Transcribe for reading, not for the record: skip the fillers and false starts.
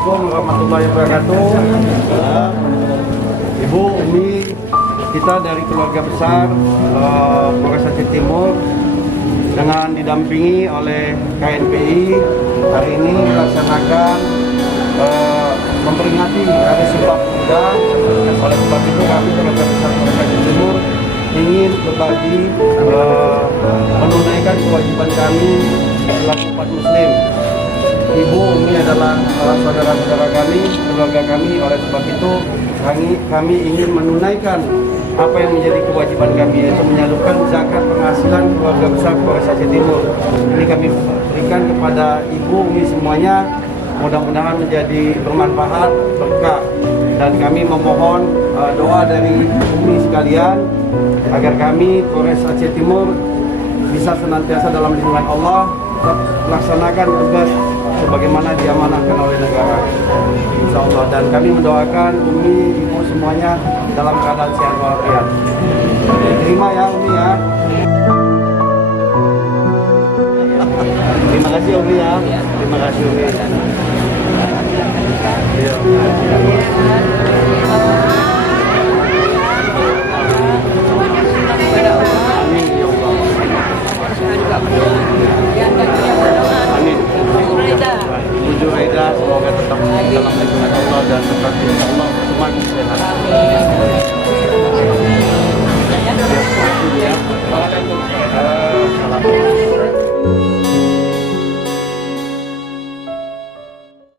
Assalamualaikum warahmatullahi wabarakatuh. Ibu, Umi, kita dari keluarga besar Polres Aceh Timur dengan didampingi oleh KNPI hari ini melaksanakan memperingati Hari Sumpah Pemuda. Oleh sebab itu kami keluarga besar Polres Aceh Timur ingin berbagi menunaikan kewajiban kami selaku umat Muslim. Ibu, Umi adalah saudara-saudara kami, keluarga kami. Oleh sebab itu kami ingin menunaikan apa yang menjadi kewajiban kami, yaitu menyalurkan zakat penghasilan keluarga besar Polres Aceh Timur. Ini kami berikan kepada Ibu, Umi semuanya. Mudah-mudahan menjadi bermanfaat, berkah. Dan kami memohon doa dari Umi sekalian agar kami Polres Aceh Timur bisa senantiasa dalam lindungan Allah, tetap melaksanakan tugas sebagaimana diamanahkan oleh negara, insya Allah. Dan kami mendoakan Umi, Ibu semuanya dalam keadaan sehat walafiat. Terima ya Umi ya. Terima kasih Umi ya. Terima kasih Umi. Ya. Amin ya Allah. Amin. Tujuh Raida semoga tetap dalam lindungan Allah dan tetap insya Allah semakin sehat.